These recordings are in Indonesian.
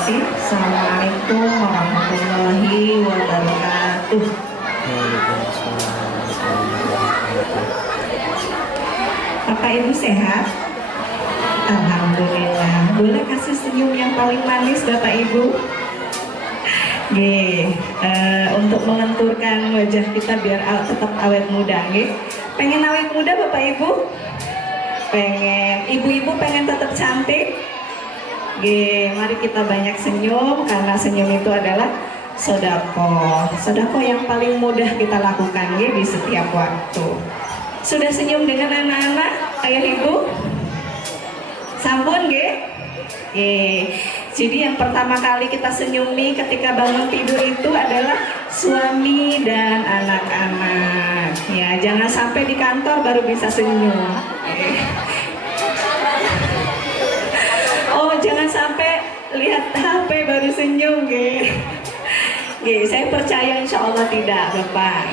kasih. Assalamualaikum warahmatullahi wabarakatuh. Bapak Ibu sehat? Alhamdulillah. Boleh kasih senyum yang paling manis Bapak Ibu? Untuk melenturkan wajah kita biar tetap awet muda. Pengen awet muda Bapak Ibu? Pengen. Ibu-ibu pengen tetap cantik? Mari kita banyak senyum, karena senyum itu adalah sodako. Sodako yang paling mudah kita lakukan di setiap waktu. Sudah senyum dengan anak-anak, ayah ibu? Sampun Jadi yang pertama kali kita senyumi ketika bangun tidur itu adalah suami dan anak-anak. Ya, jangan sampai di kantor baru bisa senyum. Oh, jangan sampai lihat HP baru senyum. Saya percaya insya Allah tidak, Bapak.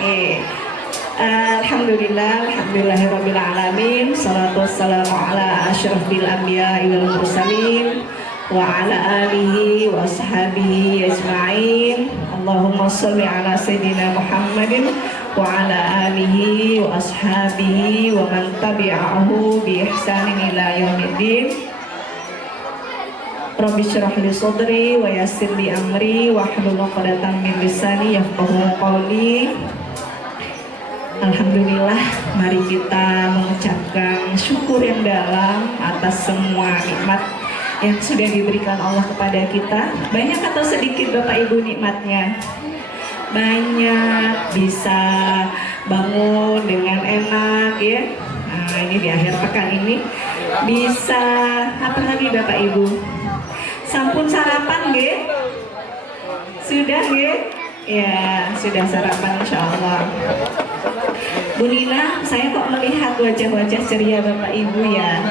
Alhamdulillahirabbil alamin. Shalatu wassalamu ala asyrafil anbiya wal mursalin wa ala alihi wa ashabihi ajma'in. Allahumma shalli ala sayyidina Muhammadin wa ala alihi wa ashabihi wa man tabi'ahu bi ihsanin ila yaumiddin. Rabbi syrah li sadri wa yassir li amri wa hlul 'uqdatam min lisani yafqahu qawli. Alhamdulillah, mari kita mengucapkan syukur yang dalam atas semua nikmat yang sudah diberikan Allah kepada kita. Banyak atau sedikit Bapak Ibu nikmatnya? Banyak, bisa bangun dengan enak ya. Nah, ini di akhir pekan ini bisa apa lagi Bapak Ibu? Sampun sarapan Sudah Ya, sudah sarapan insya Allah. Bu Nina, saya kok melihat wajah-wajah ceria Bapak Ibu ya.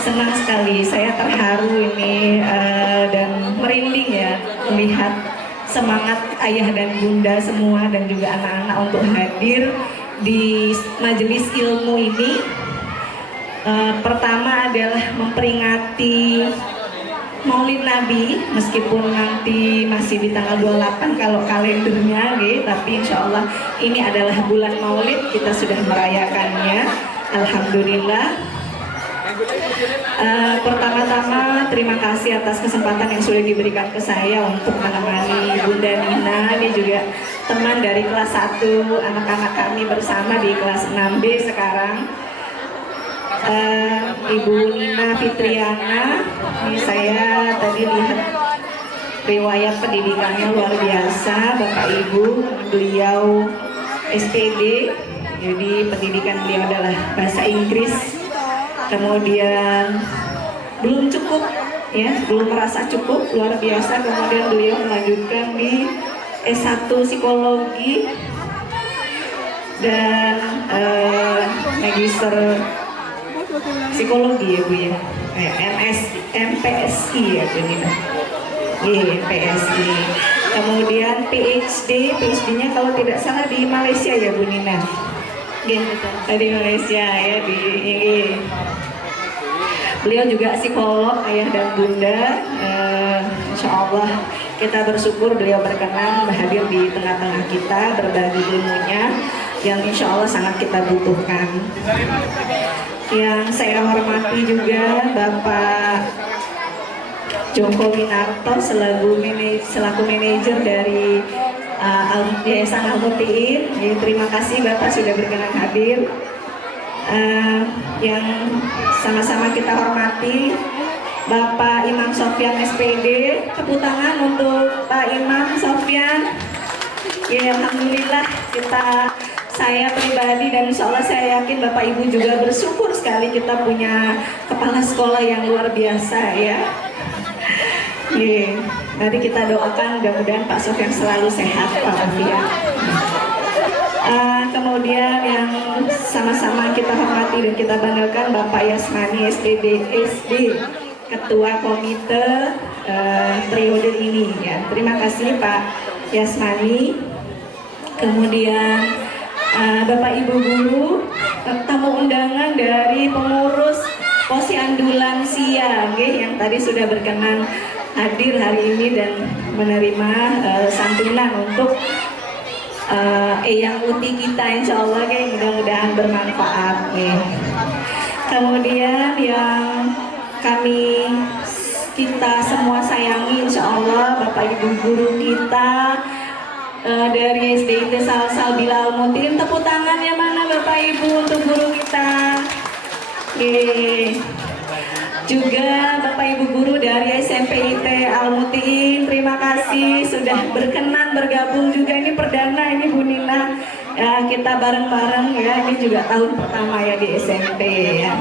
Senang sekali, saya terharu ini dan merinding ya melihat semangat ayah dan bunda semua dan juga anak-anak untuk hadir di majelis ilmu ini. Pertama adalah memperingati Maulid Nabi, meskipun nanti masih di tanggal 28 kalau kalendernya, tapi insya Allah ini adalah bulan Maulid, kita sudah merayakannya. Alhamdulillah. Pertama-tama terima kasih atas kesempatan yang sudah diberikan ke saya untuk menemani Bunda Nina. Ini juga teman dari kelas 1, anak-anak kami bersama di kelas 6B sekarang. Ibu Nina Fitriana, ini saya tadi lihat riwayat pendidikannya luar biasa. Bapak Ibu, beliau SPD, jadi pendidikan beliau adalah bahasa Inggris. Kemudian belum cukup ya, belum merasa cukup, luar biasa. Kemudian beliau melanjutkan di S1 psikologi dan magister psikologi ya Bu ya, MPSI ya Bu Nina. MPSI. Kemudian PhD-nya kalau tidak salah di Malaysia ya Bu Nina. Di Malaysia ya Beliau juga psikolog ayah dan bunda. Insya Allah kita bersyukur beliau berkenan hadir di tengah-tengah kita berbagi ilmunya yang insya Allah sangat kita butuhkan. Yang saya hormati juga Bapak Joko Winarto selaku manajer dari Yayasan Al-Mutiin. Terima kasih Bapak sudah berkenan hadir. Yang sama-sama kita hormati Bapak Imam Sofyan SPD. Tepuk tangan untuk Pak Imam Sofyan. Ya, alhamdulillah saya pribadi dan insya Allah saya yakin Bapak Ibu juga bersyukur sekali kita punya kepala sekolah yang luar biasa ya. Nanti kita doakan mudah-mudahan Pak Sofyan selalu sehat walafiat. Kemudian yang sama-sama kita hormati dan kita banggakan Bapak Yasmani SPD, Ketua Komite periode ini ya. Terima kasih Pak Yasmani. Kemudian Bapak Ibu guru, tamu undangan dari pengurus Posyandu Lansia yang tadi sudah berkenan hadir hari ini dan menerima santunan untuk Eyang Uti kita, insya Allah mudah-mudahan bermanfaat nih. Kemudian yang kita semua sayangi, insya Allah Bapak Ibu guru kita dari SDIT Salsal Bilal Mutin, tepuk tangannya mana Bapak Ibu untuk guru kita. Juga Bapak Ibu guru dari SMP IT Al Mutiin, terima kasih sudah berkenan bergabung juga. Ini perdana ini Bu Nina, kita bareng-bareng ya, ini juga tahun pertama ya di SMP ya.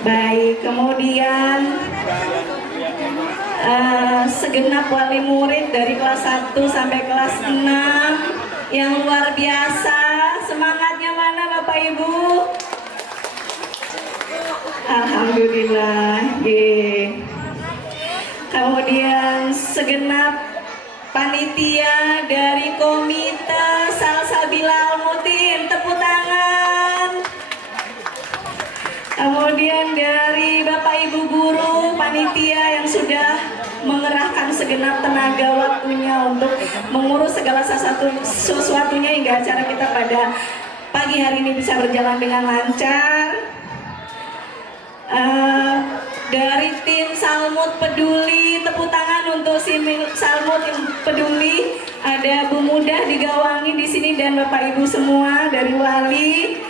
Baik, kemudian segenap wali murid dari kelas 1 sampai kelas 6 yang luar biasa, semangatnya mana Bapak Ibu? Alhamdulillah. Kemudian segenap panitia dari komite Salsabil Mutin, tepuk tangan. Kemudian dari Bapak Ibu guru panitia yang sudah mengerahkan segenap tenaga waktunya untuk mengurus segala sesuatunya hingga acara kita pada pagi hari ini bisa berjalan dengan lancar. Dari tim Salmut Peduli, tepuk tangan untuk Salmut yang peduli. Ada Bu Mudah digawangi di sini dan Bapak Ibu semua dari wali.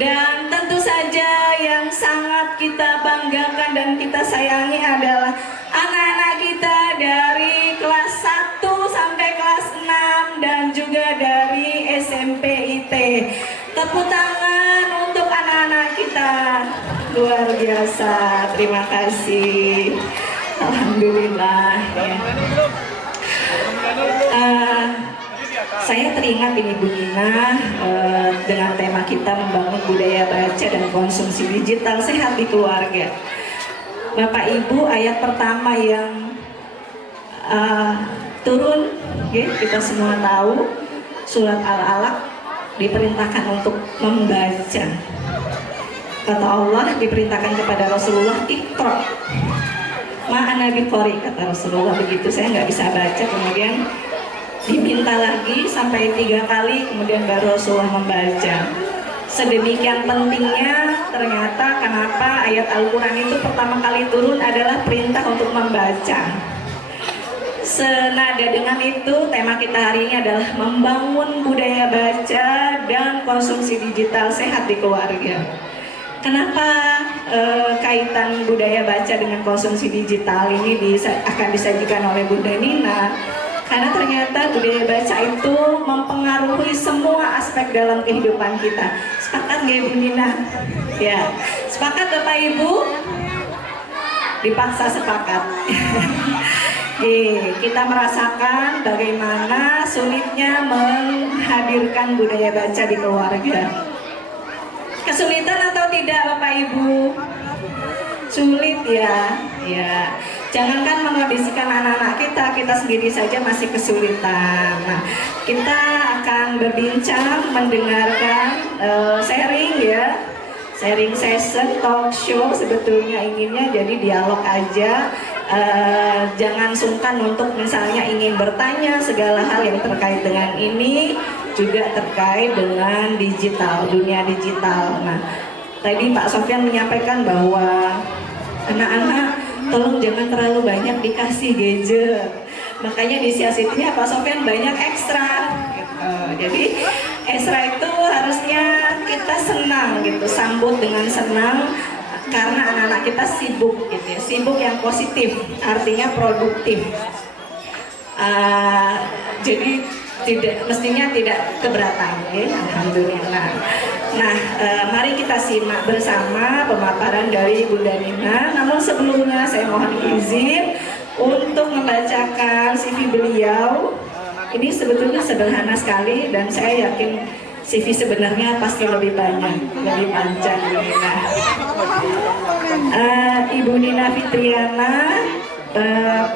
Dan tentu saja yang sangat kita banggakan dan kita sayangi adalah anak-anak kita dari kelas 1 sampai kelas 6 dan juga dari SMP IT. Tepuk tangan untuk anak-anak kita. Luar biasa, terima kasih. Alhamdulillah ya. Saya teringat ini Bu Nina dengan tema kita membangun budaya baca dan konsumsi digital sehat di keluarga. Bapak Ibu, ayat pertama yang turun ya, kita semua tahu, surat Al-Alaq diperintahkan untuk membaca. Kata Allah diperintahkan kepada Rasulullah, Iqra ma'ana biqari, kata Rasulullah begitu. Saya nggak bisa baca, kemudian diminta lagi sampai 3 kali, kemudian baru Rasulullah membaca. Sedemikian pentingnya ternyata kenapa ayat Al-Quran itu pertama kali turun adalah perintah untuk membaca. Senada dengan itu, tema kita hari ini adalah membangun budaya baca dan konsumsi digital sehat di keluarga. Kenapa kaitan budaya baca dengan konsumsi digital ini akan disajikan oleh Bunda Nina? Karena ternyata budaya baca itu mempengaruhi semua aspek dalam kehidupan kita. Sepakat nggak Bu Nina? Ya, sepakat Bapak Ibu? Dipaksa sepakat. Kita merasakan bagaimana sulitnya menghadirkan budaya baca di keluarga. Kesulitan atau tidak Bapak Ibu? Sulit ya. Ya. Jangankan menghabiskan anak-anak kita sendiri saja masih kesulitan. Nah, kita akan berbincang, mendengarkan, sharing ya, sharing session, talk show. Sebetulnya inginnya jadi dialog aja. Jangan sungkan untuk misalnya ingin bertanya segala hal yang terkait dengan ini, juga terkait dengan digital, dunia digital. Nah, tadi Pak Sofyan menyampaikan bahwa anak-anak tolong jangan terlalu banyak dikasih gadget. Makanya di siasitnya Pak Sofyan banyak ekstra gitu. Jadi ekstra itu harusnya kita senang gitu, sambut dengan senang karena anak-anak kita sibuk gitu ya. Sibuk yang positif, artinya produktif. Jadi mestinya tidak keberatan ya, alhamdulillah. Nah, mari kita simak bersama pemaparan dari Bunda Nina. Namun sebelumnya saya mohon izin untuk membacakan CV beliau. Ini sebetulnya sederhana sekali dan saya yakin CV sebenarnya pasti lebih banyak, lebih panjang. Ibu Nina Fitriana,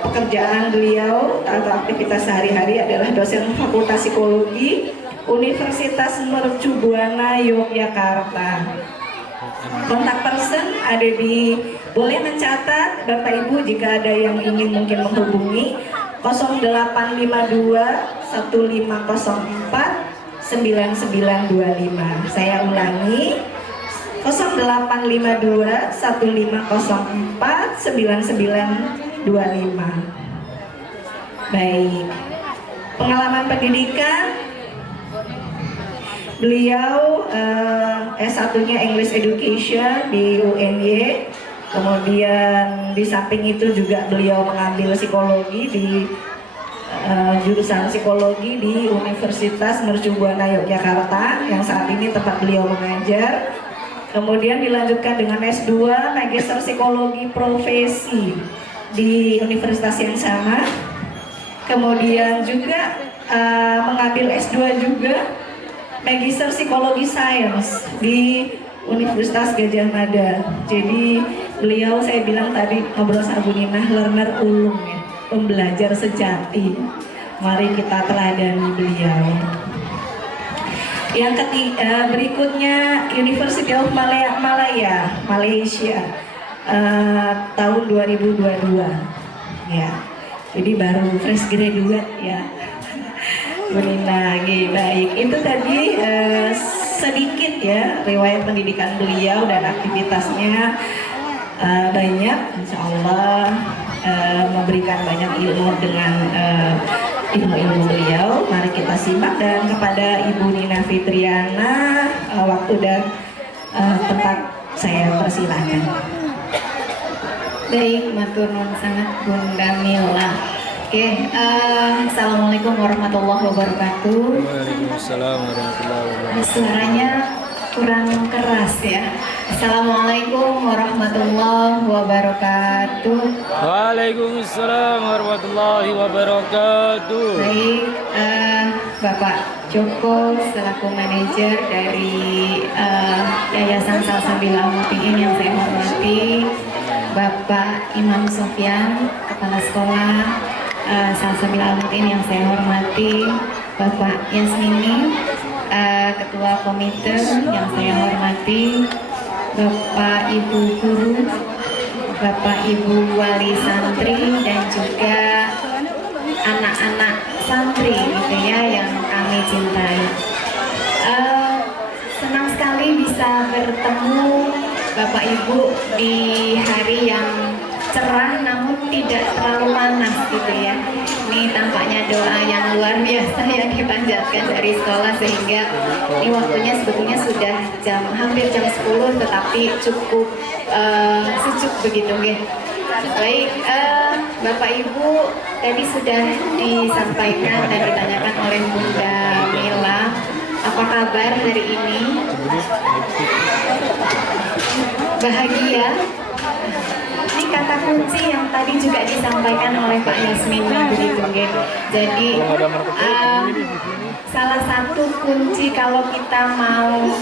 pekerjaan beliau atau aktivitas sehari-hari adalah dosen Fakultas Psikologi Universitas Mercu Buana Yogyakarta. Kontak person ada di Boleh mencatat Bapak Ibu jika ada yang ingin mungkin menghubungi 0852 1504 9925. Saya ulangi 0852 1504 9925. Baik. Pengalaman pendidikan beliau S1-nya English Education di UNY. Kemudian di samping itu juga beliau mengambil psikologi di jurusan psikologi di Universitas Mercubuana Yogyakarta yang saat ini tempat beliau mengajar. Kemudian dilanjutkan dengan S2 Magister Psikologi Profesi di universitas yang sama. Kemudian juga mengambil S2 juga Magister Psikologi Sains di Universitas Gadjah Mada. Jadi beliau, saya bilang tadi ngobrol sama Bu Ninah, learner ulung ya, pembelajar sejati. Mari kita teladani beliau. Yang ketiga, berikutnya University of Malaya, Malaysia, tahun 2022 ya. Jadi baru fresh graduate ya. Bu Nina, baik. Itu tadi sedikit ya riwayat pendidikan beliau dan aktivitasnya. Banyak, insya Allah memberikan banyak ilmu dengan ilmu-ilmu beliau. Mari kita simak, dan kepada Ibu Nina Fitriana waktu dan tempat saya persilahkan. Baik, matur nuwun sangat Bunda Mila. Oke, assalamualaikum warahmatullahi wabarakatuh. Waalaikumsalam warahmatullahi wabarakatuh. Suaranya kurang keras ya. Assalamualaikum warahmatullahi wabarakatuh. Waalaikumsalam warahmatullahi wabarakatuh. Baik, Bapak Joko selaku manajer dari Yayasan Salsabila Mutiin yang saya hormati, Bapak Imam Sofyan, Kepala Sekolah Salsabila Mutiin yang saya hormati, Bapak Yasmini, Ketua Komite yang saya hormati, Bapak Ibu Guru, Bapak Ibu Wali Santri, dan juga anak-anak santri gitu ya yang kami cintai. Senang sekali bisa bertemu Bapak Ibu di hari yang cerah namun tidak terlalu panas gitu ya. Ini tampaknya doa yang luar biasa yang dipanjatkan dari sekolah, sehingga ini waktunya sebetulnya sudah hampir jam 10 tetapi cukup sejuk begitu ya. Baik, Bapak Ibu tadi sudah disampaikan dan ditanyakan oleh Bunda Mila, apa kabar hari ini? Bahagia. Ini kata kunci yang tadi juga disampaikan oleh Pak Yasmin begitu ya. Jadi salah satu kunci kalau kita mau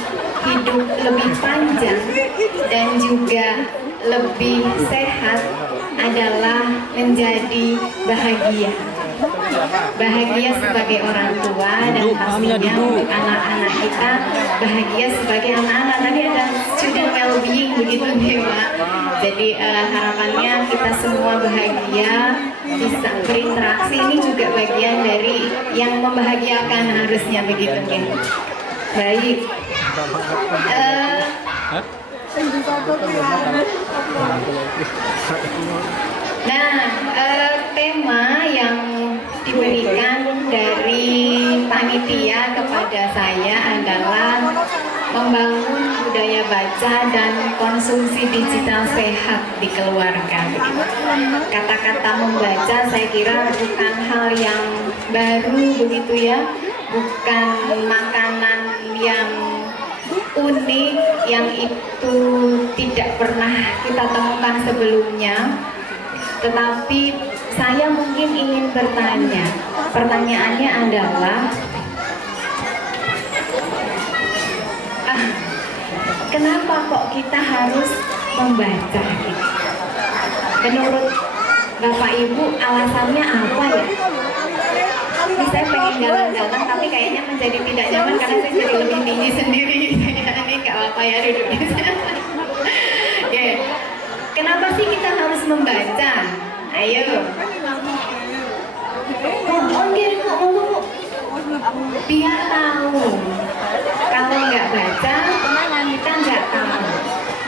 hidup lebih panjang dan juga lebih sehat adalah menjadi bahagia. Bahagia sebagai orang tua dan pastinya untuk anak-anak kita bahagia sebagai anak-anak. Tadi ada student well-being begitu nih Pak. Jadi harapannya kita semua bahagia, bisa berinteraksi, ini juga bagian dari yang membahagiakan harusnya begitu ya. Baik. Nah, tema yang diberikan dari panitia kepada saya adalah membangun budaya baca dan konsumsi digital sehat di keluarga. Kata-kata membaca saya kira bukan hal yang baru begitu ya, bukan makanan yang unik yang itu tidak pernah kita temukan sebelumnya. Tetapi saya mungkin ingin bertanya, pertanyaannya adalah kenapa kok kita harus membaca gitu? Menurut Bapak Ibu alasannya apa ya? Ini saya pengen jalan-jalan tapi kayaknya menjadi tidak nyaman karena saya jadi lebih tinggi sendiri. Ini nggak apa-apa ya duduk di sana. Kenapa membaca? Ayo. Oke, ngomong biar tahu. Kalau nggak baca, kita nggak tahu.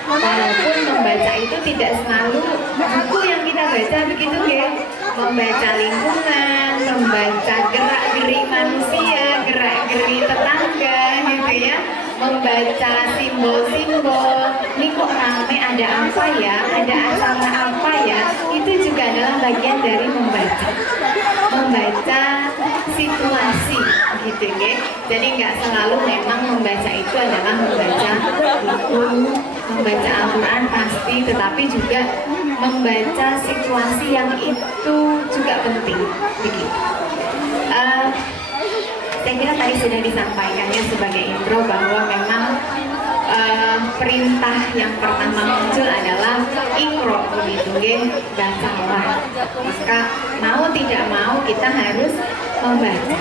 Walaupun membaca itu tidak selalu buku yang kita baca begitu ya. Membaca lingkungan, membaca gerak-gerik manusia, gerak-gerik tetangga gitu ya. Membaca simbol-simbol. Ini kok rame, ada apa ya? Ada acara apa ya? Itu juga adalah bagian dari membaca. Membaca situasi gitu ya. Jadi nggak selalu memang membaca itu adalah membaca buku, membaca Al-Quran pasti, tetapi juga membaca situasi yang itu juga penting begitu. Saya kira tadi sudah disampaikannya sebagai intro bahwa memang perintah yang pertama muncul adalah ikro begitu ya, bacalah. Maka mau tidak mau kita harus membaca.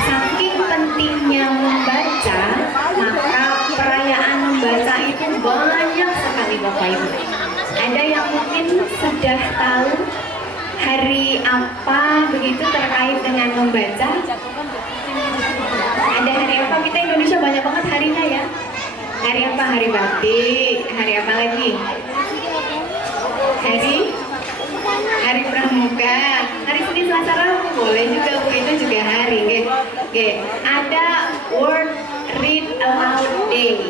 Saking pentingnya membaca, maka perayaan membaca itu banyak sekali Bapak Ibu. Ada yang mungkin sudah tahu hari apa begitu terkait dengan membaca. Ada hari apa? Kita Indonesia banyak banget harinya ya. Hari apa? Hari batik. Hari apa lagi? Hari Pramuka. Hari Senin, Selasa, Rabu boleh juga Bu, itu juga hari. Oke. Ada World Read Aloud Day.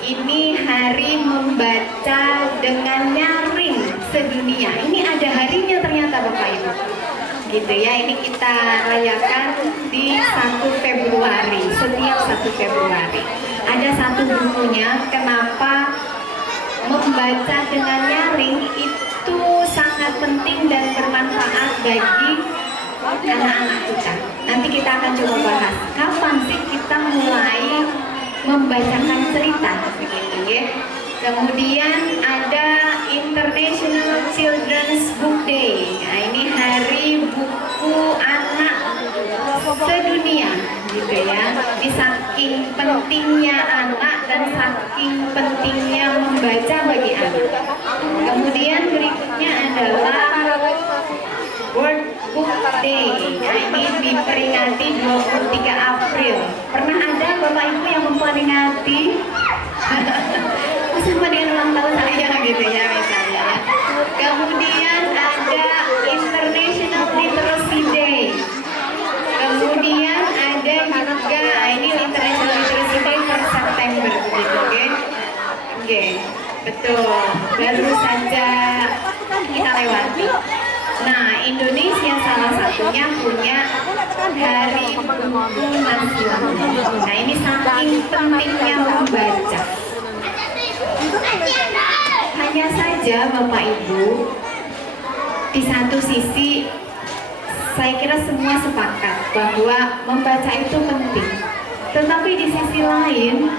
Ini hari membaca dengan nyaring sedunia. Ini ada harinya ternyata Bapak Ibu. Gitu ya, ini kita rayakan di 1 Februari, setiap 1 Februari. Ada satu bukunya, kenapa membaca dengan nyaring itu sangat penting dan bermanfaat bagi anak-anak kita. Nanti kita akan coba bahas, kapan sih kita mulai membacakan cerita, begitu ya. Kemudian ada International Children's Book Day. Nah, ini hari buku anak sedunia, gitu ya. Di saking pentingnya anak dan saking pentingnya membaca bagi anak. Kemudian berikutnya adalah World Book Day. Nah, ini diperingati 23 April. Pernah ada Bapak Ibu yang memperingati? Sama dengan ulang tahun saya gitu ya misalnya. Kemudian ada International Literacy Day. Kemudian ada juga ini International Literacy Day per September begitu, oke? Oke, betul. Baru saja kita lewati. Nah, Indonesia salah satunya punya Hari Buku Nasional. Nah, ini saking pentingnya membaca. Hanya saja Bapak Ibu, di satu sisi saya kira semua sepakat bahwa membaca itu penting. Tetapi di sisi lain,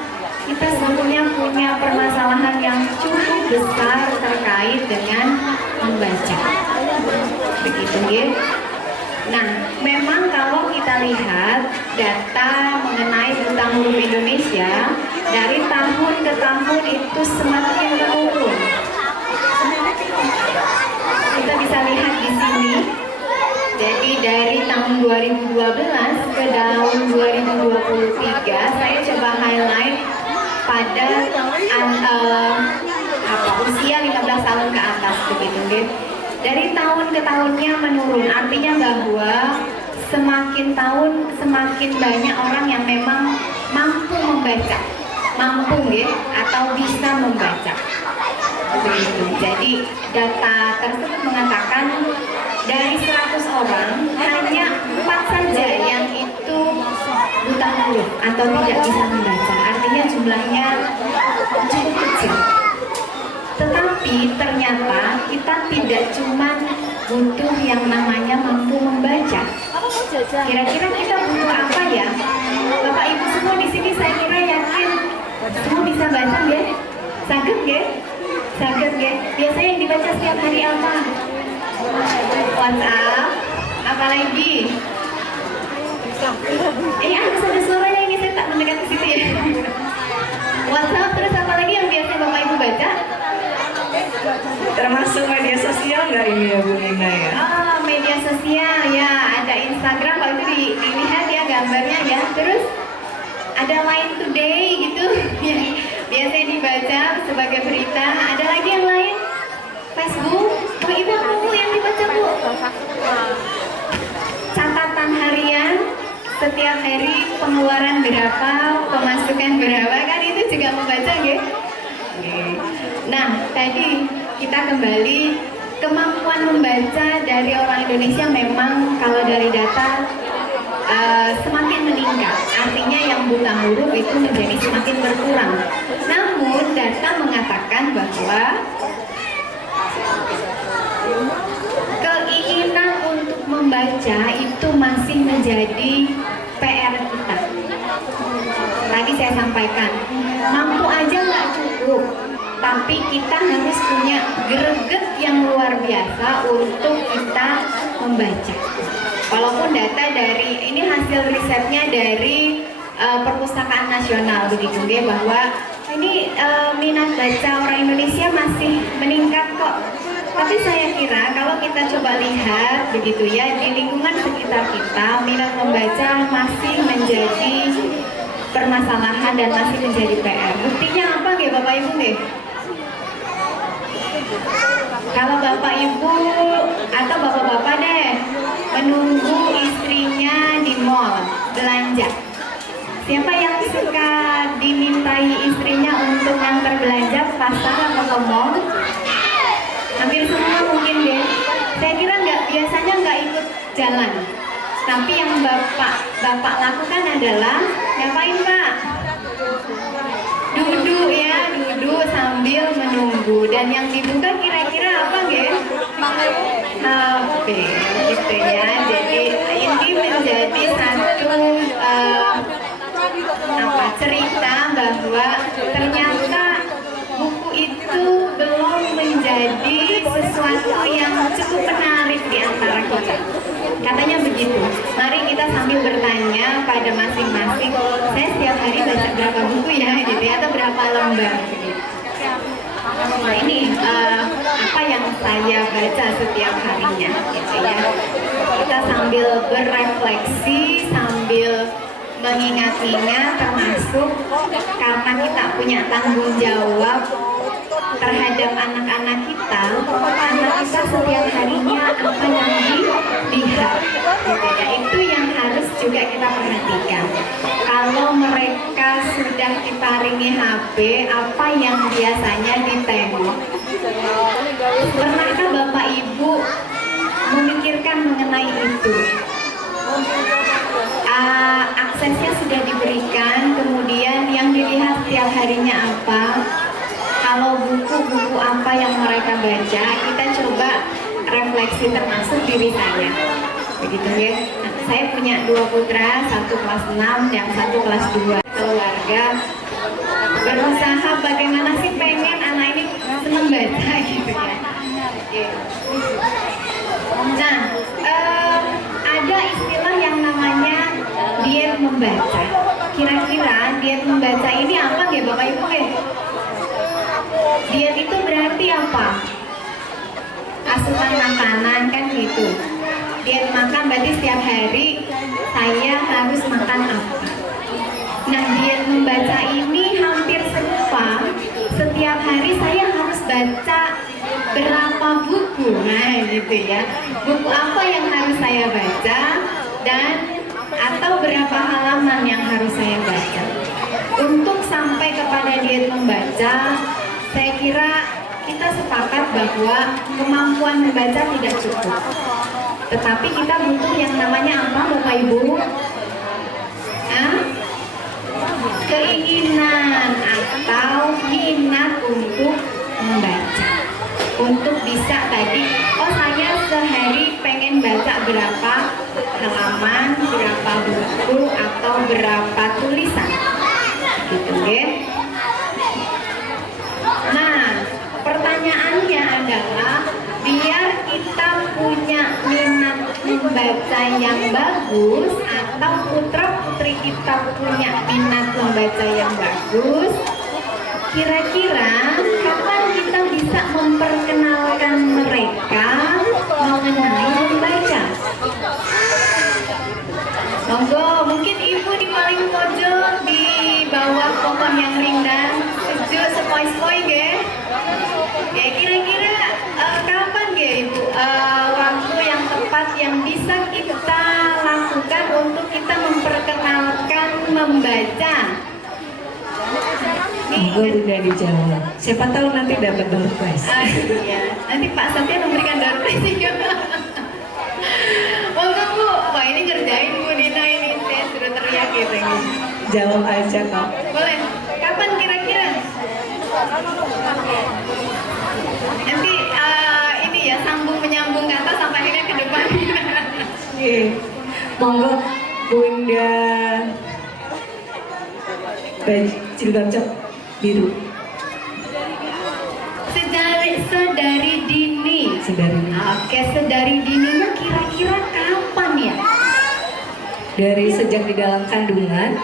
kita sebetulnya punya permasalahan yang cukup besar terkait dengan membaca. Begitu ya. Nah, memang kalau kita lihat data mengenai tentang huruf Indonesia, dari tahun ke tahun itu semakin menurun. Kita bisa lihat di sini. Jadi dari tahun 2012 ke tahun 2023, saya coba highlight pada usia 15 tahun ke atas begitu deh. Dari tahun ke tahunnya menurun, artinya bahwa semakin tahun semakin banyak orang yang memang mampu membaca, ya, atau bisa membaca. Begitu. Jadi data tersebut mengatakan dari 100 orang hanya 4 saja yang itu buta huruf atau tidak bisa membaca. Artinya jumlahnya cukup kecil. Tetapi ternyata kita tidak cuma butuh yang namanya mampu membaca. Kira-kira kita butuh apa ya? Bapak Ibu semua di sini saya kira yakin semua bisa baca ya? Saged ya? Saged ya? Biasanya yang dibaca setiap hari apa? WhatsApp, apalagi? Harus ada suaranya ini, saya tak mendekat ke situ ya. WhatsApp, terus apa lagi yang biasa Bapak Ibu baca? Termasuk media sosial nggak ini ya Bu Nina ya? Oh, media sosial ya, ada Instagram kalau itu dilihat ya gambarnya ya. Terus ada Line Today gitu, biasanya dibaca sebagai berita. Ada lagi yang lain? Facebook. Oh, Ibu yang dibaca Bu. Catatan harian, setiap hari pengeluaran berapa, pemasukan berapa, kan itu juga membaca gitu. Nah, tadi kita kembali kemampuan membaca dari orang Indonesia memang kalau dari data semakin meningkat. Artinya yang buta huruf itu menjadi semakin berkurang. Namun data mengatakan bahwa keinginan untuk membaca itu masih menjadi PR kita. Tadi saya sampaikan, mampu aja nggak cukup, tapi kita harus punya greget yang luar biasa untuk kita membaca. Walaupun data dari ini hasil risetnya dari Perpustakaan Nasional begitu ya, bahwa ini minat baca orang Indonesia masih meningkat kok. Tapi saya kira kalau kita coba lihat begitu ya, di lingkungan sekitar kita minat membaca masih menjadi permasalahan dan masih menjadi PR. Buktinya apa nggih Bapak Ibu nggih? Kalau Bapak Ibu atau Bapak-bapak deh menunggu istrinya di mall belanja. Siapa yang suka dimintai istrinya untuk ngantar belanja ke pasar atau ke mall? Hampir semua mungkin deh. Saya kira biasanya nggak ikut jalan. Tapi yang bapak lakukan adalah ngapain Pak? Duduk ya, duduk sambil menunggu. Dan yang dibuka kira-kira apa nggih? HP gitu ya. Jadi ini menjadi satu cerita bahwa ternyata buku itu belum menjadi sesuatu yang cukup menarik di antara kita. Katanya begitu. Mari kita sambil bertanya pada masing-masing, saya setiap hari baca berapa buku ya, gitu ya, atau berapa lembar. Nah ini apa yang saya baca setiap harinya, gitu ya. Kita sambil berefleksi, sambil mengingat-ingat, termasuk karena kita punya tanggung jawab terhadap anak-anak kita. Anak kita setiap harinya apa yang dilihat, gitu ya. Itu yang harus juga kita perhatikan. Kalau mereka sudah diparingi HP, apa yang biasanya ditengok? Pernahkah Bapak Ibu memikirkan mengenai itu? Aksesnya sudah diberikan, kemudian yang dilihat setiap harinya apa? Kalau buku-buku apa yang mereka baca, kita coba refleksi termasuk diri saya. Begitu ya. Nah, saya punya 2 putra, satu kelas 6 dan satu kelas 2. Keluarga berusaha bagaimana sih pengen anak ini senang baca gitu ya. Nah, ada istilah yang namanya diet membaca. Kira-kira diet membaca ini apa ya Bapak Ibu ya? Diet itu berarti apa? Asupan makanan kan gitu. Diet makan berarti setiap hari saya harus makan apa? Nah, diet membaca ini hampir serupa. Setiap hari saya harus baca berapa buku, nah gitu ya. Buku apa yang harus saya baca dan atau berapa halaman yang harus saya baca. Untuk sampai kepada diet membaca, saya kira kita sepakat bahwa kemampuan membaca tidak cukup. Tetapi kita butuh yang namanya apa Bapak Ibu? Keinginan atau minat untuk membaca. Untuk bisa tadi, oh saya sehari pengen baca berapa halaman, berapa buku, atau berapa tulisan. Gitu ya. Nah, pertanyaannya adalah biar kita punya minat membaca yang bagus atau putra-putri kita punya minat membaca yang bagus, kira-kira kapan kita bisa bisa memperkenalkan mereka mengenai membaca? Monggo, mungkin ibu di paling pojok di bawah pohon yang rindang, sejuk sepoi-sepoi ge. Ya kira-kira kapan ge ibu waktu yang tepat yang bisa kita lakukan untuk kita memperkenalkan membaca? Monggo Bunda dijawab. Siapa tahu nanti dapat door prize. Iya, nanti Pak Satya memberikan door prize juga. Monggo Bu, wah ini ngerjain Bu Dina ini, saya suruh teriak gitu. Jawab aja kok. Boleh, kapan kira-kira? Nanti ini ya sambung menyambung kata sampai akhirnya ke depan. Oke. Monggo Bunda jilbab biru. Sedari dini. Oke, sedari dininya kira-kira kapan ya? Dari sejak di dalam kandungan.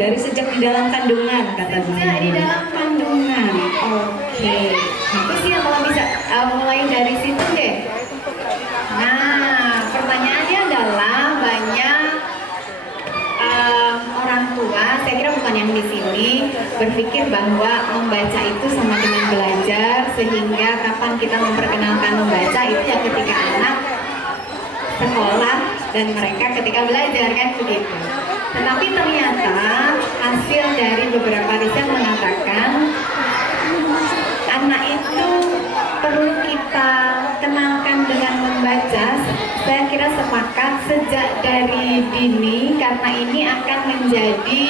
Dari sejak di dalam kandungan kata Bunda. Sejak di dalam kandungan. Oke. Terus ya kalau bisa mulai dari situ deh. Nah, pertanyaannya adalah banyak orang tua, saya kira bukan yang di sini, berpikir bahwa membaca itu sama dengan belajar, sehingga kapan kita memperkenalkan membaca itu ya ketika anak sekolah dan mereka ketika belajar, kan begitu. Tetapi ternyata hasil dari beberapa riset mengatakan anak itu perlu kita kenalkan dengan membaca. Saya kira sepakat sejak dari dini, karena ini akan menjadi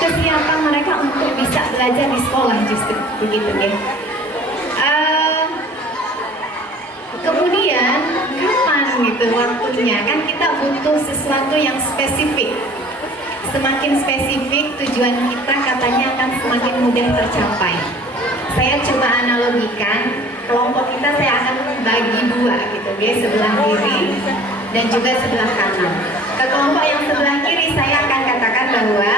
kesiapan mereka untuk bisa belajar di sekolah, justru begitu ya. Kemudian kapan gitu waktunya, kan kita butuh sesuatu yang spesifik. Semakin spesifik tujuan kita katanya akan semakin mudah tercapai. Saya coba analogikan, kelompok kita saya akan bagi dua gitu ya, sebelah kiri dan juga sebelah kanan. Ke kelompok yang sebelah kiri saya akan katakan bahwa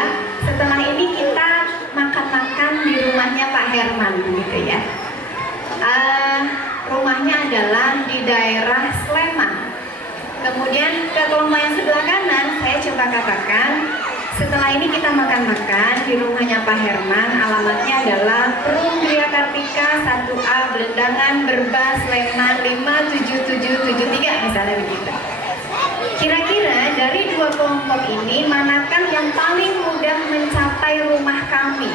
setelah ini kita makan-makan di rumahnya Pak Herman gitu ya. Rumahnya adalah di daerah Sleman. Kemudian ke kelompok yang sebelah kanan saya coba katakan, setelah ini kita makan-makan di rumahnya Pak Herman, alamatnya adalah Perum Gria Kartika 1A Belendangan Berbas Sleman 57773 misalnya begitu. Kira-kira dari dua kelompok ini manakah yang paling mudah mencapai rumah kami?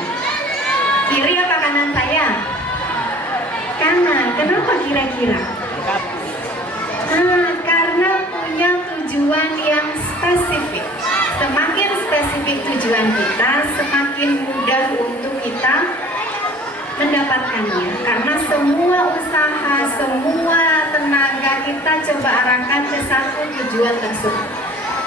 Kiri apa kanan saya? Kanan. Kenapa kira-kira? Karena punya tujuan yang spesifik. Semakin spesifik tujuan kita, semakin mudah untuk kita mendapatkannya. Karena semua usaha, semua tenaga kita coba arahkan ke satu tujuan tersebut.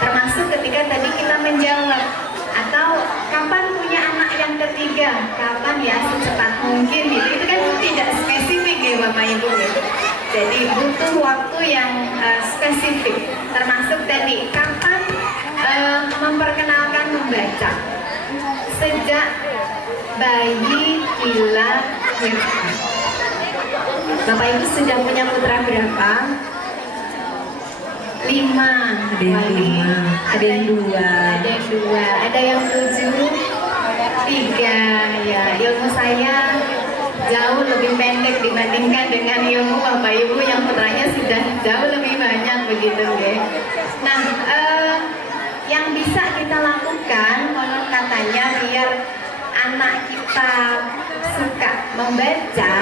Termasuk ketika tadi kita menjawab, atau kapan punya anak yang ketiga, kapan ya, secepat mungkin gitu. Itu kan tidak spesifik ya Bapak Ibu gitu. Jadi butuh waktu yang spesifik. Termasuk tadi kapan memperkenalkan membaca. Sejak bayi dilahirkan. Bapak Ibu sudah punya putra berapa? 5. Ada yang 5, ada yang 2, ada yang 2, ada yang 7, 3. Ya, ilmu saya jauh lebih pendek dibandingkan dengan ilmu Bapak Ibu yang putranya sudah jauh lebih banyak begitu ya. Nah, yang bisa kita lakukan konon katanya biar anak kita suka membaca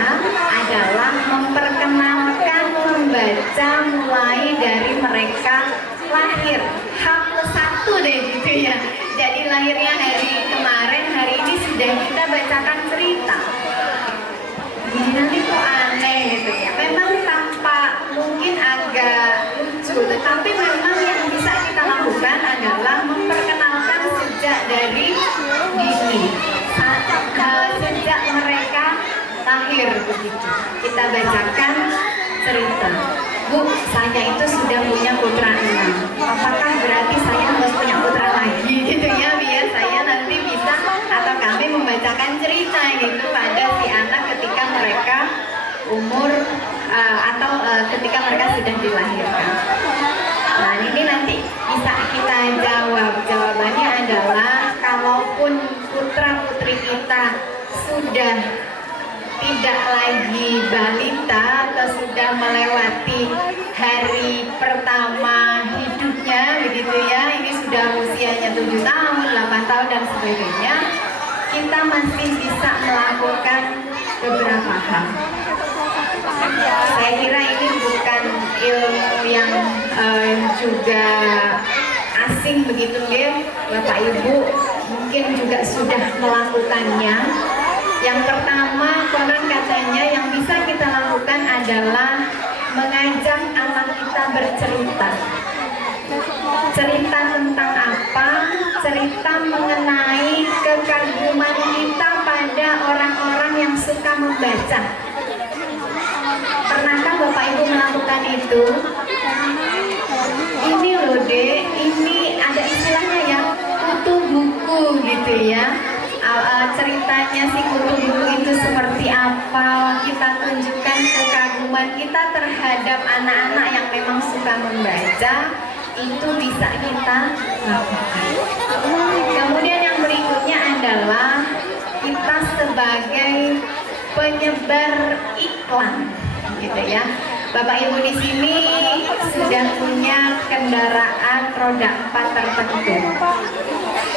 adalah memperkenalkan membaca mulai dari mereka lahir. H+1 deh gitu ya. Jadi lahirnya hari kemarin, hari ini sudah kita bacakan cerita. Jadi nanti kok aneh gitu ya. Memang tampak mungkin agak lucu, tetapi memang yang bisa kita lakukan adalah memperkenalkan sejak dari dini. Sejak mereka lahir begitu. Kita bacakan cerita. Bu, saya itu sudah punya putra 6. Apakah berarti saya harus punya putra lagi gitu ya, biar saya nanti bisa atau kami membaca membacakan cerita gitu pada si anak ketika mereka umur atau ketika mereka sudah dilahirkan. Nah ini nanti bisa kita jawab. Jawabannya adalah kalaupun putra putri kita sudah tidak lagi balita atau sudah melewati hari pertama hidupnya begitu ya, ini sudah usianya 7 tahun, 8 tahun dan sebagainya, kita masih bisa melakukan beberapa hal. Saya kira ini bukan ilmu yang juga asing begitu ya, Bapak Ibu mungkin juga sudah melakukannya. Yang pertama, konon katanya yang bisa kita lakukan adalah mengajak anak kita bercerita. Cerita tentang apa? Cerita mengenai kekaguman kita pada orang-orang yang suka membaca. Pernahkah Bapak Ibu melakukan itu? Ini loh Dek, ini ada istilahnya ya, kutu buku gitu ya. Ceritanya si kutu buku itu seperti apa, kita tunjukkan kekaguman kita terhadap anak-anak yang memang suka membaca, itu bisa kita lakukan. Kemudian yang berikutnya adalah kita sebagai penyebar iklan gitu ya. Bapak Ibu di sini sudah punya kendaraan roda 4 tertentu.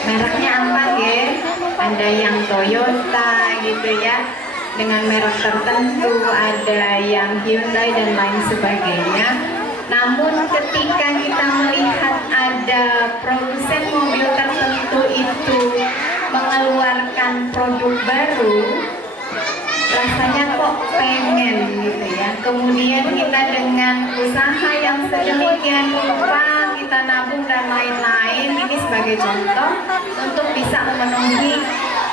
Mereknya apa ya? Ada yang Toyota gitu ya, dengan merek tertentu, ada yang Hyundai dan lain sebagainya. Namun ketika kita melihat ada produsen mobil tertentu itu mengeluarkan produk baru, rasanya kok pengen gitu ya. Kemudian kita dengan usaha yang sedemikian rupa, kita nabung dan lain-lain, ini sebagai contoh untuk bisa memenuhi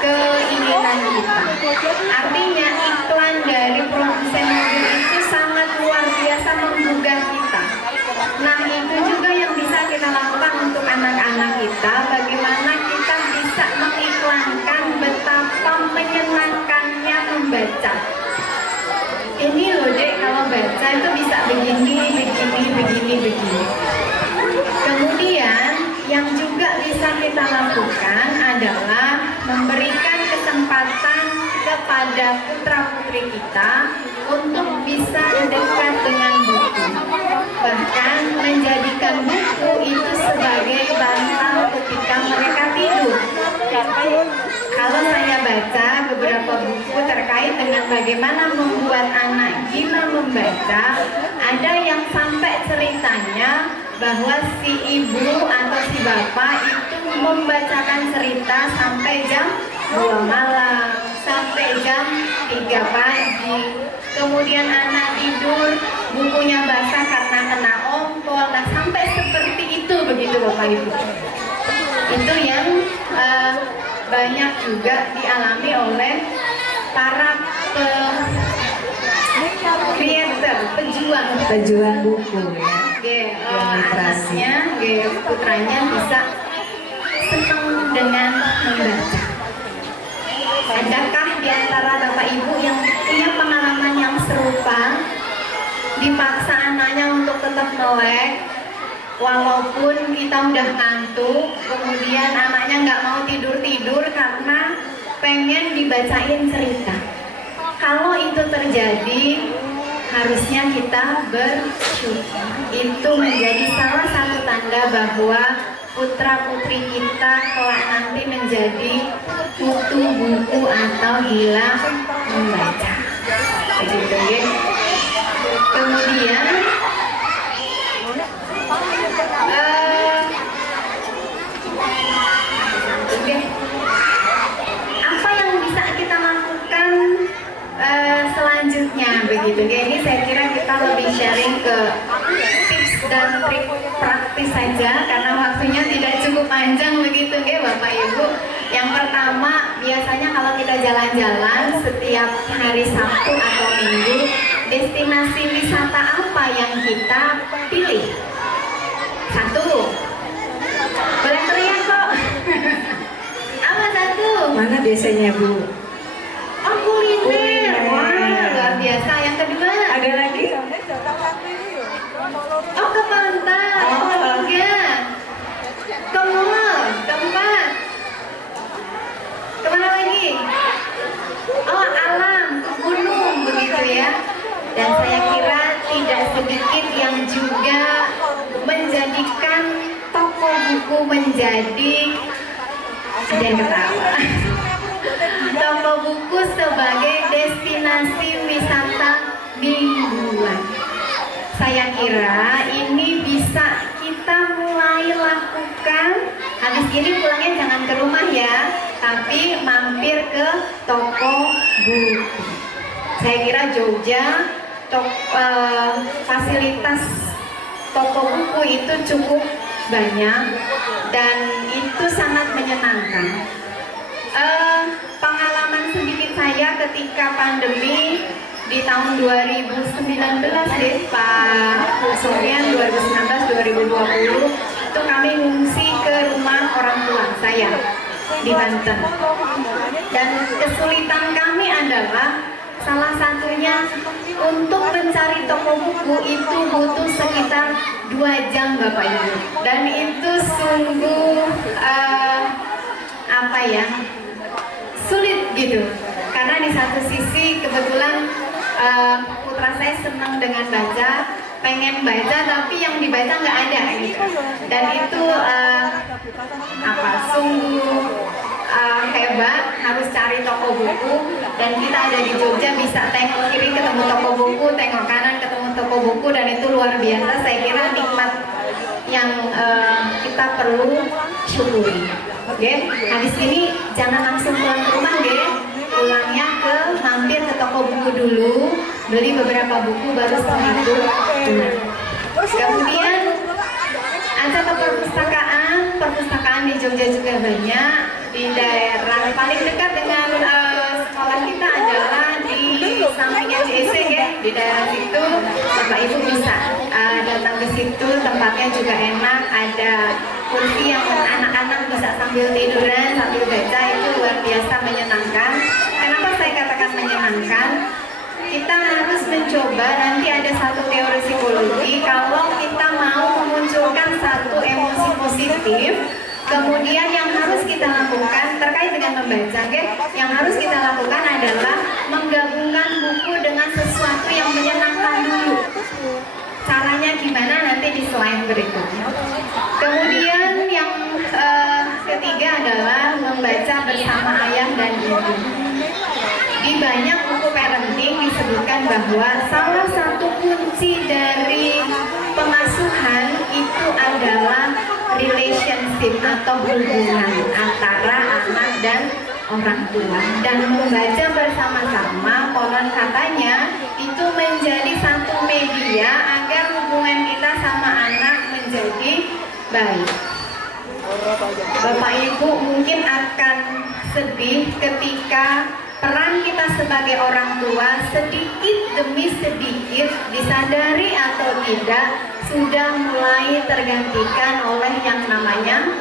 keinginan kita. Artinya iklan dari produsen mobil itu sangat luar biasa menggugah kita. Nah itu juga yang bisa kita lakukan untuk anak-anak kita, bagaimana kita bisa mengiklankan betapa menyenangkannya membaca. Ini loh Dek, kalau baca itu bisa begini. Kemudian yang juga bisa kita lakukan adalah memberikan kesempatan kepada putra-putri kita untuk bisa dekat dengan buku. Bahkan menjadikan buku itu sebagai bantal ketika mereka tidur. Kalau saya baca beberapa buku terkait dengan bagaimana membuat anak gila membaca, ada yang sampai ceritanya bahwa si ibu atau si bapak itu membacakan cerita sampai jam 2 malam, sampai jam 3 pagi. Kemudian anak tidur, bukunya basah karena kena ompol. Nah sampai seperti itu begitu Bapak Ibu. Itu yang banyak juga dialami oleh para creator, pejuang buku ya. Anaknya, putranya bisa senang dengan membaca. Adakah di antara Bapak Ibu yang punya pengalaman yang serupa, dipaksa anaknya untuk tetap melek walaupun kita udah ngantuk, kemudian anaknya nggak mau tidur karena pengen dibacain cerita? Kalau itu terjadi, harusnya kita bersyukur. Itu menjadi salah satu tanda bahwa putra-putri kita kelak nanti menjadi kutu buku atau gila membaca. Begitu ya. Kemudian apa yang bisa kita lakukan selanjutnya begitu ya. Ini saya kira kita lebih sharing ke tips dan trik praktis saja karena waktunya tidak cukup panjang begitu ya Bapak Ibu. Yang pertama, biasanya kalau kita jalan-jalan setiap hari Sabtu atau Minggu, destinasi wisata apa yang kita pilih? Satu, boleh teriak kok. Apa satu? mana biasanya Bu? Oh, kuliner. Kuliner. Wah, luar biasa. Yang kedua, Ada lagi? oh, ke pantai. Oh. Ketiga, ke mall. Keempat, kemana lagi? Oh, alam, ke gunung, begitu ya. Dan saya kira tidak sedikit yang juga menjadikan toko buku menjadi, ada yang ketawa, toko buku sebagai destinasi wisata mingguan. Saya kira ini bisa kita mulai lakukan. Habis ini pulangnya jangan ke rumah ya, tapi mampir ke toko buku. Saya kira Jogja fasilitas toko buku itu cukup banyak dan itu sangat menyenangkan. Pengalaman sedikit saya ketika pandemi di tahun 2019 deh Pak Sofyan, 2019-2020 itu kami ngungsi ke rumah orang tua saya di Banten. Dan kesulitan kami adalah salah satunya untuk mencari toko buku itu butuh sekitar 2 jam Bapak Ibu. Dan itu sungguh sulit gitu. Karena di satu sisi kebetulan putra saya senang dengan baca, pengen baca tapi yang dibaca nggak ada gitu. Dan itu sungguh hebat, harus cari toko buku. Dan kita ada di Jogja bisa tengok kiri ketemu toko buku, tengok kanan ketemu toko buku, dan itu luar biasa. Saya kira nikmat yang kita perlu syukuri. Oke, habis ini jangan langsung pulang ke rumah deh. Pulangnya mampir ke toko buku dulu, beli beberapa buku, baru setelah itu pulang. Kemudian ada perpustakaan di Jogja juga banyak. Di daerah paling dekat dengan sekolah kita adalah di sampingnya JEC ya, di daerah situ Bapak Ibu bisa datang ke situ. Tempatnya juga enak, ada kursi yang anak-anak bisa sambil tiduran sambil baca, itu luar biasa menyenangkan. Kenapa saya katakan menyenangkan? Kita harus mencoba, nanti ada satu teori psikologi, kalau kita mau memunculkan satu emosi positif, kemudian yang harus kita lakukan terkait dengan membaca, yang harus kita lakukan adalah menggabungkan buku dengan sesuatu yang menyenangkan dulu. Caranya gimana nanti di slide berikutnya. Kemudian yang ketiga adalah membaca bersama ayah dan ibu. Di banyak buku parenting disebutkan bahwa salah satu kunci dari pengasuhan itu adalah relationship atau hubungan antara anak dan orang tua. Dan membaca bersama-sama, konon katanya itu menjadi satu media agar hubungan kita sama anak menjadi baik. Bapak Ibu mungkin akan sedih ketika peran kita sebagai orang tua sedikit demi sedikit, disadari atau tidak, sudah mulai tergantikan oleh yang namanya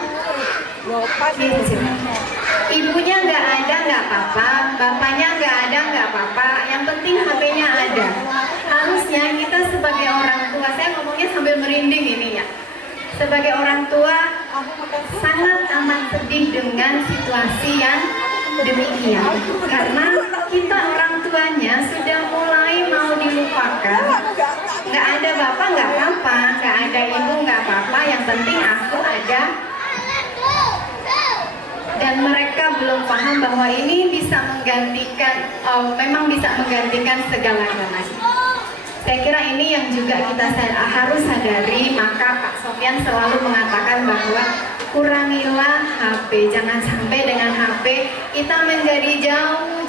gadget. Ibunya nggak ada nggak apa-apa, bapaknya nggak ada nggak apa-apa, yang penting HP-nya ada. Harusnya kita sebagai orang tua, saya ngomongnya sambil merinding ini ya, sebagai orang tua sangat amat sedih dengan situasi yang demikian, karena kita orang tuanya sudah mulai mau dilupakan. Nggak ada bapak nggak apa-apa, nggak ada ibu nggak apa-apa, yang penting aku ada. Dan mereka belum paham bahwa ini bisa menggantikan, memang bisa menggantikan segala-galanya. Saya kira ini yang juga kita harus sadari. Maka Pak Sofyan selalu mengatakan bahwa kurangilah HP, jangan sampai dengan HP kita menjadi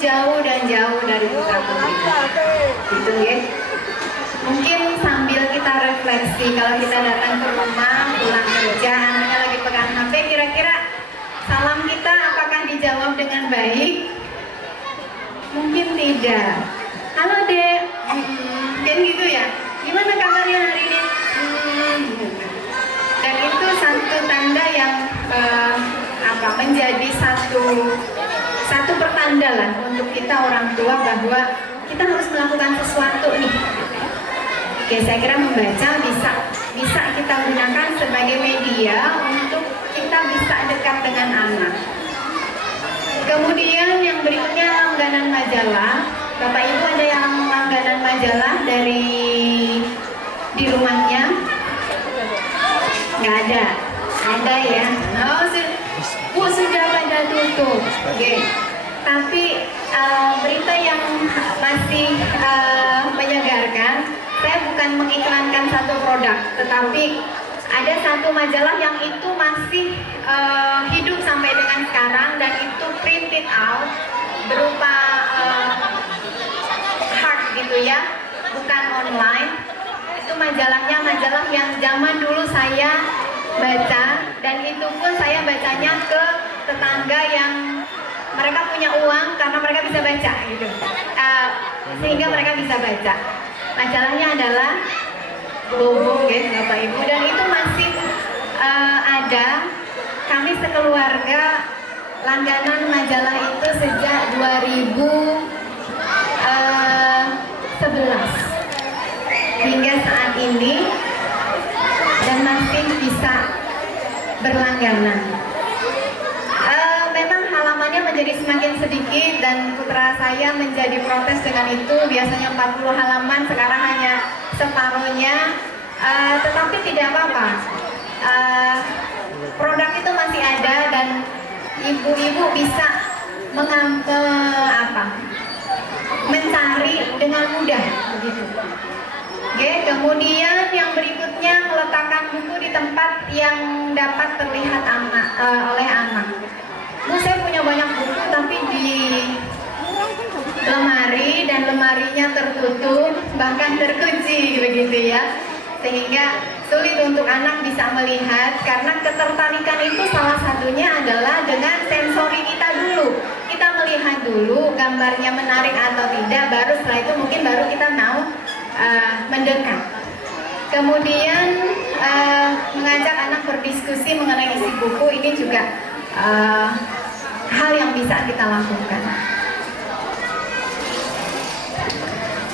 jauh dan jauh dari putra putri. Gitu ya. Mungkin sambil kita refleksi, kalau kita datang ke rumah, pulang kerja, anaknya lagi pegang HP, kira-kira salam kita apakah dijawab dengan baik? Mungkin tidak. Halo Dek, kan gitu ya. Gimana kabarnya hari ini? Dan itu satu tanda yang menjadi satu orang tua bahwa kita harus melakukan sesuatu nih. Oke, saya kira membaca bisa kita gunakan sebagai media untuk kita bisa dekat dengan anak. Kemudian yang berikutnya langganan majalah. Bapak Ibu ada yang langganan majalah di rumahnya? Nggak ada. Ada ya. Oh, Bu sudah pada tutup. Oke. Tapi berita yang masih menyegarkan, saya bukan mengiklankan satu produk, tetapi ada satu majalah yang itu masih hidup sampai dengan sekarang, dan itu printed out berupa hard gitu ya, bukan online. Itu majalahnya majalah yang zaman dulu saya baca, dan itu pun saya bacanya ke tetangga yang mereka punya uang karena mereka bisa baca gitu, sehingga mereka bisa baca. Majalahnya adalah Bobo ya Bapak Ibu, dan itu masih ada. Kami sekeluarga langganan majalah itu sejak 2011 hingga saat ini, dan masih bisa berlangganan. Memang halamannya menjadi semakin sedikit, dan putra saya menjadi protes dengan itu. Biasanya 40 halaman, sekarang hanya separuhnya. Tetapi tidak apa-apa, produk itu masih ada, dan ibu-ibu bisa mencari dengan mudah begitu. Oke, kemudian yang berikutnya meletakkan buku di tempat yang dapat terlihat oleh anak. Bu, saya punya banyak buku tapi di lemari, dan lemarinya tertutup, bahkan terkunci begitu ya, sehingga sulit untuk anak bisa melihat. Karena ketertarikan itu salah satunya adalah dengan sensori kita dulu. Kita melihat dulu gambarnya menarik atau tidak, baru setelah itu mungkin baru kita mau mendekat. Kemudian mengajak anak berdiskusi mengenai isi buku, ini juga hal yang bisa kita lakukan.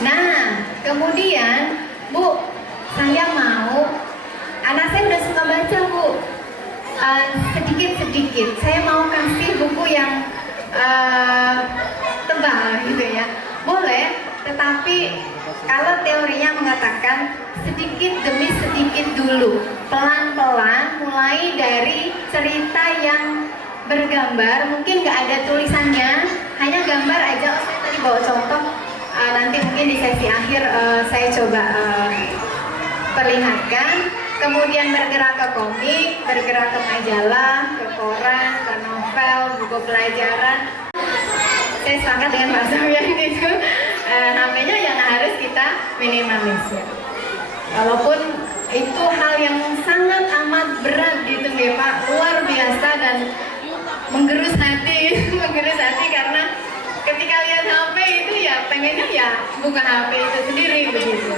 Nah, kemudian Bu, saya mau, anak saya udah suka baca Bu, sedikit-sedikit. Saya mau kasih buku yang tebal gitu ya. Boleh, tetapi kalau teorinya mengatakan sedikit demi sedikit dulu, pelan-pelan, mulai dari cerita yang bergambar, mungkin nggak ada tulisannya, hanya gambar aja. Saya tadi bawa contoh, nanti mungkin di sesi akhir saya coba perlihatkan. Kemudian bergerak ke komik, bergerak ke majalah, ke koran, ke novel, buku pelajaran. Saya sepakat dengan Pak Sofian itu, HP-nya yang harus kita minimalisir. Walaupun itu hal yang sangat amat berat gitu ya Pak, luar biasa dan menggerus hati, menggerus hati, karena ketika lihat HP itu ya pengennya ya buka HP itu sendiri begitu.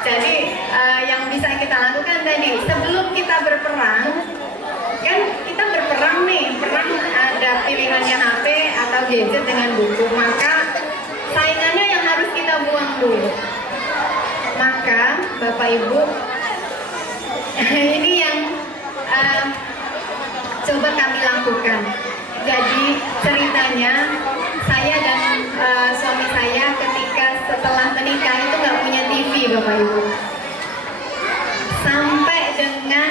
Jadi yang bisa kita lakukan tadi, sebelum kita berperang, kan kita berperang nih, perang ada pilihannya HP atau gadget dengan buku, maka saingannya yang harus kita buang dulu. Maka Bapak Ibu, ini yang coba kami lakukan. Jadi ceritanya, saya dan suami saya ketika setelah menikah itu nggak punya TV Bapak Ibu. Sampai dengan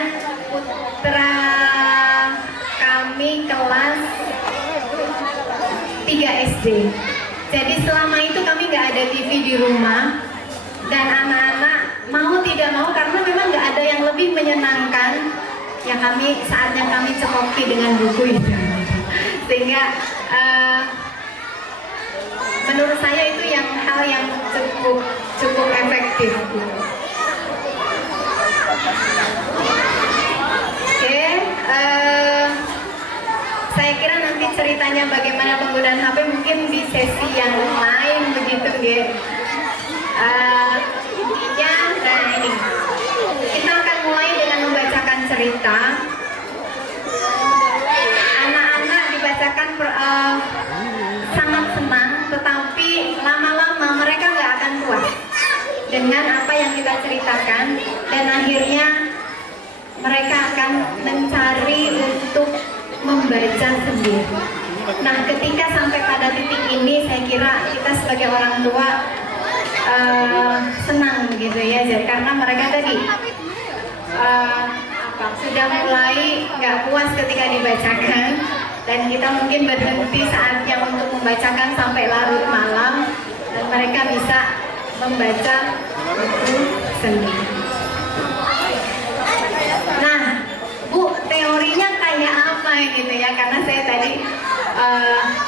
putra kami kelas 3 SD. Jadi selama itu kami nggak ada TV di rumah, dan anak-anak mau tidak mau, karena memang nggak ada yang lebih menyenangkan yang saatnya kami cekoki dengan buku itu. Sehingga menurut saya itu hal yang cukup efektif. Oke, saya kira nanti ceritanya bagaimana penggunaan HP mungkin di sesi yang lain begitu, ya. Intinya, nah ini kita akan mulai dengan membacakan cerita. Anak-anak dibacakan sangat senang, tetapi dengan apa yang kita ceritakan, dan akhirnya mereka akan mencari untuk membaca sendiri. Nah, ketika sampai pada titik ini, saya kira kita sebagai orang tua senang gitu ya, jadi karena mereka tadi sudah mulai nggak puas ketika dibacakan, dan kita mungkin berhenti saatnya untuk membacakan sampai larut malam, dan mereka bisa membaca buku sendiri. Nah, Bu, teorinya kayak apa gitu ya? Karena saya tadi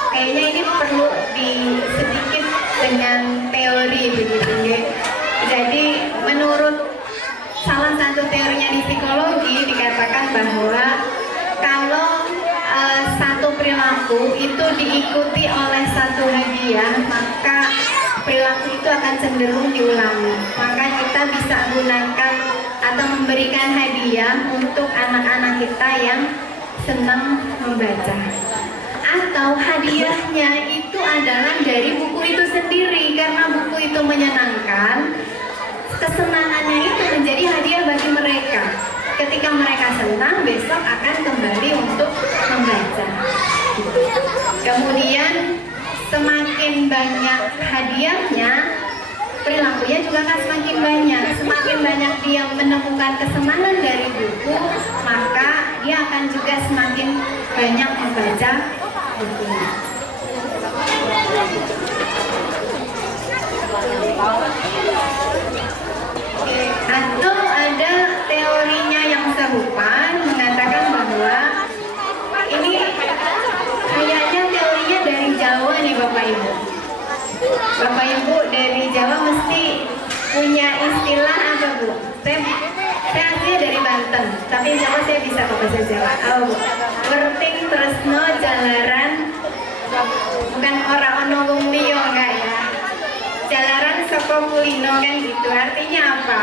kayaknya ini perlu sedikit dengan teori begitu ya. Jadi menurut salah satu teorinya di psikologi dikatakan bahwa kalau satu perilaku itu diikuti oleh satu hadiah, maka perilaku itu akan cenderung diulangi. Maka kita bisa gunakan atau memberikan hadiah untuk anak-anak kita yang senang membaca. Atau hadiahnya itu adalah dari buku itu sendiri, karena buku itu menyenangkan. Kesenangannya itu menjadi hadiah bagi mereka. Ketika mereka senang, besok akan kembali untuk membaca. Kemudian semakin banyak hadiahnya, perilakunya juga akan semakin banyak. Semakin banyak dia menemukan kesenangan dari buku, maka dia akan juga semakin banyak membaca bukunya. Atau ada teorinya yang serupa mengatakan bahwa ini kayaknya teorinya dari Jawa nih Bapak Ibu. Bapak Ibu dari Jawa mesti punya istilah apa Bu? Saya aslinya dari Banten, tapi insya Allah saya bisa kok bahasa Jawa. Oh, werting tresno jalaran, bukan orang ono wong liya enggak ya? Jalaran saka kulino kan gitu. Artinya apa?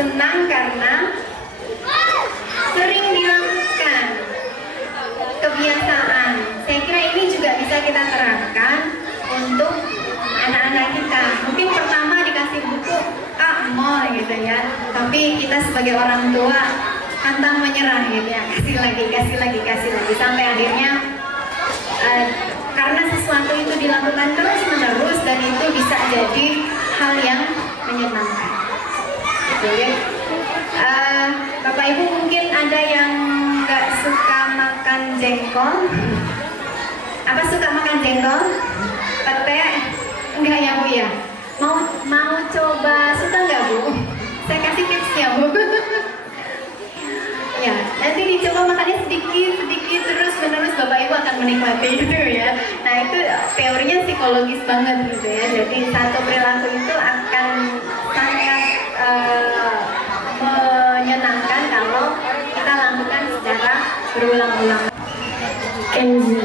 Senang karena sering dilakukan, kebiasaan. Saya kira ini juga bisa kita terapkan untuk anak-anak kita. Mungkin pertama dikasih buku mau gitu ya, tapi kita sebagai orang tua pantang menyerah gitu ya, kasih lagi sampai akhirnya karena sesuatu itu dilakukan terus menerus, dan itu bisa jadi hal yang menyenangkan gitu ya. Bapak Ibu mungkin ada yang nggak suka makan jengkol. Apa suka makan jengkol? Pete? Enggak ya Bu ya? Mau coba, suka nggak Bu? Saya kasih tipsnya Bu. Ya, nanti dicoba makannya sedikit terus menerus, Bapak Ibu akan menikmati gitu ya. Nah, itu teorinya psikologis banget gitu ya. Jadi satu perilaku itu akan sangat menyenangkan kalau kita lakukan secara berulang-ulang. Kenzi.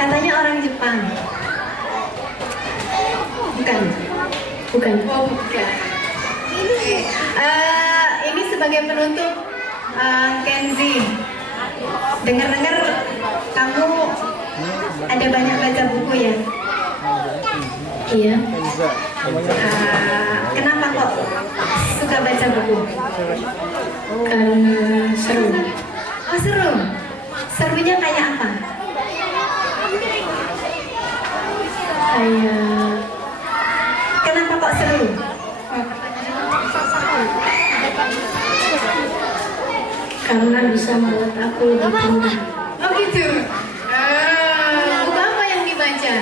Katanya orang Jepang. Bukan. Oh, bukan. Ini sebagai penutup, Kenzi, dengar-dengar kamu ada banyak baca buku ya? Iya. Kenapa kok suka baca buku? Karena seru. Oh, seru. Serunya kayak apa? Kayak Kenapa kok seru? karena bisa membuat aku lebih tenang. Oh gitu. Buku apa yang dibaca?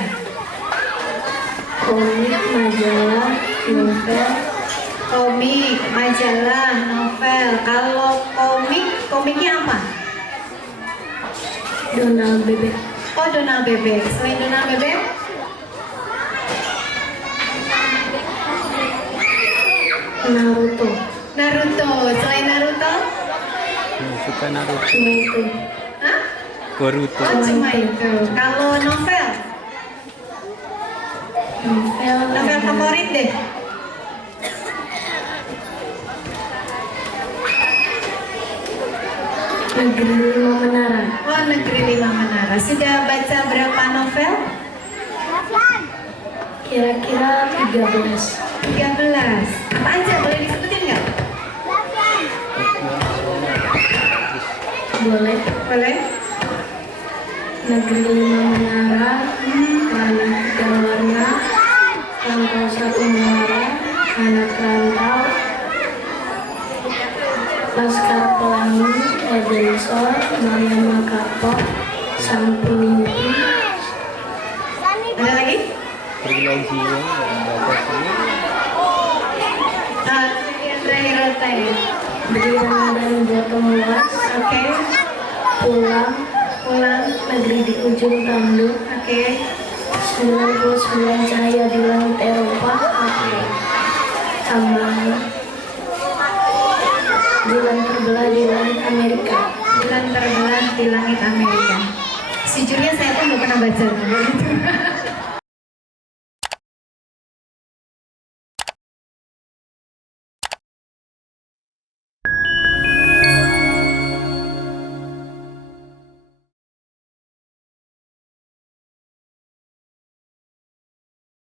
Komik, majalah, novel. Komik, majalah, novel. Kalau komiknya apa? Donald Bebek. Oh, Donald Bebek. Selain Donald Bebek, Naruto. Naruto. Selain Naruto? Suka Naruto. Cuma itu. Hah? Boruto. Oh, cuma itu. Kalau novel? Novel favorit deh. Negeri Lima Menara. Oh, Negeri Lima Menara. Sudah baca berapa novel? Kira-kira 13. 13. Apa aja? Boleh disebutin nggak? Boleh. Boleh. Negeri Lima Menara, Tanah Tiga Warna, Rantau Satu Muara, Anak Rantau, Laskar Pelangi, Edensor, Mariama Kapok, Sang Pemimpi. Ada lagi? Perguruan jiwa baca semua. Yang terakhir Rota ya. Beri Ramadan buat pemuas, Oke. pulang, Pulang. negeri di ujung tanduk, Oke. 99 cahaya di langit Eropa, sama bulan terbelah di langit Amerika. Bulan terbelah di langit Amerika. Sejujurnya saya pun belum pernah baca.